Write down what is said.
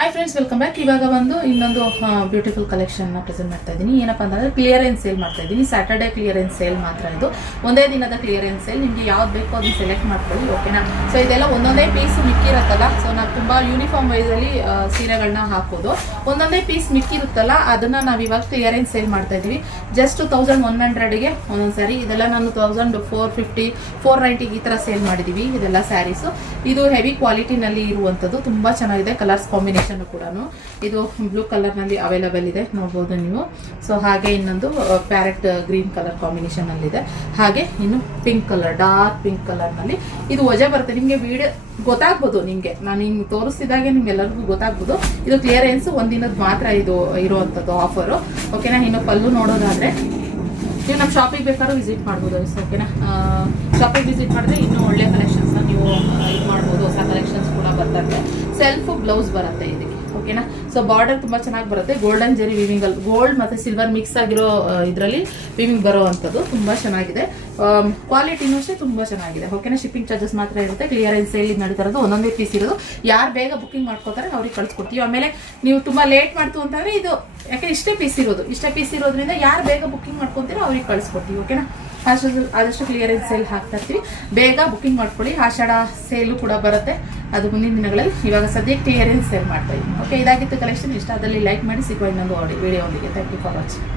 Hi friends, welcome back. ಇವಾಗ ಬಂದು ಇನ್ನೊಂದು ಬ್ಯೂಟಿಫುಲ್ ಕಲೆಕ್ಷನ್ನ ಪ್ರೆಸೆಂಟ್ ಮಾಡ್ತಾ ಇದ್ದೀನಿ. ಏನಪ್ಪ ಅಂತಂದರೆ ಕ್ಲಿಯರೆನ್ಸ್ ಸೇಲ್ ಮಾಡ್ತಾ ಇದ್ದೀನಿ. ಸ್ಯಾಟರ್ಡೇ ಕ್ಲಿಯರೆನ್ಸ್ ಸೇಲ್ ಮಾತ್ರ ಇದು, ಒಂದೇ ದಿನದ ಕ್ಲಿಯರೆನ್ಸ್ ಸೇಲ್. ನಿಮಗೆ ಯಾವ್ದು ಬೇಕೋ ಅದನ್ನು ಸೆಲೆಕ್ಟ್ ಮಾಡ್ಕೊಳ್ಳಿ, ಓಕೆನಾ. ಸೊ ಇದೆಲ್ಲ ಒಂದೊಂದೇ ಪೀಸ್ ಮಿಕ್ಕಿರುತ್ತಲ್ಲ, ಸೊ ನಾವು ತುಂಬ ಯೂನಿಫಾರ್ಮ್ ವೈಸಲ್ಲಿ ಸೀರೆಗಳನ್ನ ಹಾಕೋದು. ಒಂದೊಂದೇ ಪೀಸ್ ಮಿಕ್ಕಿರುತ್ತಲ್ಲ, ಅದನ್ನು ನಾವು ಇವಾಗ ಕ್ಲಿಯರೆನ್ಸ್ ಸೇಲ್ ಮಾಡ್ತಾ ಇದ್ದೀವಿ. ಜಸ್ಟ್ 1100ಗೆ ಒಂದೊಂದು ಸ್ಯಾರಿ. ಇದೆಲ್ಲ ನಾನು 1450, 490 ಈ ಥರ ಸೇಲ್ ಮಾಡಿದ್ದೀವಿ. ಇದೆಲ್ಲ ಸ್ಯಾರೀಸು. ಇದು ಹೆವಿ ಕ್ವಾಲಿಟಿನಲ್ಲಿ ಇರುವಂಥದ್ದು, ತುಂಬ ಚೆನ್ನಾಗಿದೆ. ಕಲರ್ಸ್ ಕಾಂಬಿನೇಷನ್ ಕೂಡ ಇದು ಬ್ಲೂ ಕಲರ್ ನಲ್ಲಿ ಅವೈಲಬಲ್ ಇದೆ, ನೋಡಬಹುದು ನೀವು. ಸೊ ಹಾಗೆ ಇನ್ನೊಂದು ಪ್ಯಾರೆಟ್ ಗ್ರೀನ್ ಕಲರ್ ಕಾಂಬಿನೇಷನ್ ಅಲ್ಲಿ ಇದೆ. ಹಾಗೆ ಇನ್ನು pink colour, dark pink colour ನಲ್ಲಿ ಇದು ವಜೆ ಬರುತ್ತೆ. ನಿಮ್ಗೆ ವಿಡಿಯೋ ಗೊತ್ತಾಗ್ಬೋದು, ನಿಮ್ಗೆ ನಾನು ಹಿಂಗೆ ತೋರಿಸಿದಾಗೆ ನಿಮ್ಗೆಲ್ಲರಿಗೂ ಗೊತ್ತಾಗ್ಬೋದು. ಇದು ಕ್ಲಿಯರೆನ್ಸ್ ಒಂದಿನದ ಮಾತ್ರ ಇದು ಇರುವಂತದ್ದು ಆಫರು, ಓಕೆನಾ. ಇನ್ನು ಪಲ್ಲು ನೋಡೋದಾದ್ರೆ ನೀವು ನಮ್ಮ ಶಾಪಿಗೆ ಬೇಕಾದ್ರೂ ವಿಸಿಟ್ ಮಾಡ್ಬೋದು, ಓಕೆನಾ. ಶಾಪಿಗೆ ವಿಸಿಟ್ ಮಾಡಿದ್ರೆ ಇನ್ನೂ ಒಳ್ಳೆ ಕಲೆಕ್ಷನ್ಸ್ ನೀವು ಇದು ಮಾಡ್ಬೋದು. ಹೊಸ ಕಲೆಕ್ಷನ್ಸ್ ಕೂಡ ಬರ್ತದೆ. ಸೆಲ್ಫ್ ಬ್ಲೌಸ್ ಬರುತ್ತೆ ಇದಕ್ಕೆ, ಓಕೆನಾ. ಸೊ ಬಾರ್ಡರ್ ತುಂಬಾ ಚೆನ್ನಾಗಿ ಬರುತ್ತೆ. ಗೋಲ್ಡನ್ ಜೆರಿ ವಿವಿಂಗ್ ಅಲ್ಲಿ ಗೋಲ್ಡ್ ಮತ್ತೆ ಸಿಲ್ವರ್ ಮಿಕ್ಸ್ ಆಗಿರೋ ಇದರಲ್ಲಿ ವಿವಿಂಗ್ ಬರೋ ಅಂಥದ್ದು ತುಂಬಾ ಚೆನ್ನಾಗಿದೆ. ಕ್ವಾಲಿಟಿನೂ ಅಷ್ಟೇ ತುಂಬಾ ಚೆನ್ನಾಗಿದೆ, ಓಕೆನಾ. ಶಿಪ್ಪಿಂಗ್ ಚಾರ್ಜಸ್ ಮಾತ್ರ ಇರುತ್ತೆ. ಕ್ಲಿಯರೆನ್ಸ್ ಸೇಲ್ ನಡೀತಾ ಇರೋದು, ಒಂದೊಂದೇ ಪೀಸ್ ಇರೋದು. ಯಾರು ಬೇಗ ಬುಕಿಂಗ್ ಮಾಡ್ಕೋತಾರೆ ಅವ್ರಿಗೆ ಕಳ್ಸಿಕೊಡ್ತೀವಿ. ಆಮೇಲೆ ನೀವು ತುಂಬಾ ಲೇಟ್ ಮಾಡ್ತು ಅಂತಂದ್ರೆ ಇದು ಯಾಕೆ ಇಷ್ಟೇ ಪೀಸ್ ಇರೋದ್ರಿಂದ ಯಾರು ಬೇಗ ಬುಕಿಂಗ್ ಮಾಡ್ಕೊತೀರೋ ಅವ್ರಿಗೆ ಕಳ್ಸಿಕೊಡ್ತೀವಿ, ಓಕೆನಾ. ಆದಷ್ಟು ಕ್ಲಿಯರೆನ್ಸ್ ಸೇಲ್ ಹಾಕ್ತಾ ಇರ್ತೀವಿ, ಬೇಗ ಬುಕಿಂಗ್ ಮಾಡ್ಕೊಳ್ಳಿ. ಆಷಾಢ ಸೇಲು ಕೂಡ ಬರುತ್ತೆ, ಅದು ಮುಂದಿನ ದಿನಗಳಲ್ಲಿ. ಇವಾಗ ಸದ್ಯಕ್ಕೆ ಕ್ಲಿಯರೆನ್ಸ್ ಸೇಲ್ ಮಾಡ್ತಾ ಇದ್ದೀನಿ, ಓಕೆ. ಇದಾಗಿತ್ತು ಕಲೆಕ್ಷನ್. ಇಷ್ಟ ಆದಲ್ಲಿ ಲೈಕ್ ಮಾಡಿ. ಸಿಗುವ ಇನ್ನೊಂದು ವಿಡಿಯೋ ಒಂದಿಗೆ. Thank you for watching.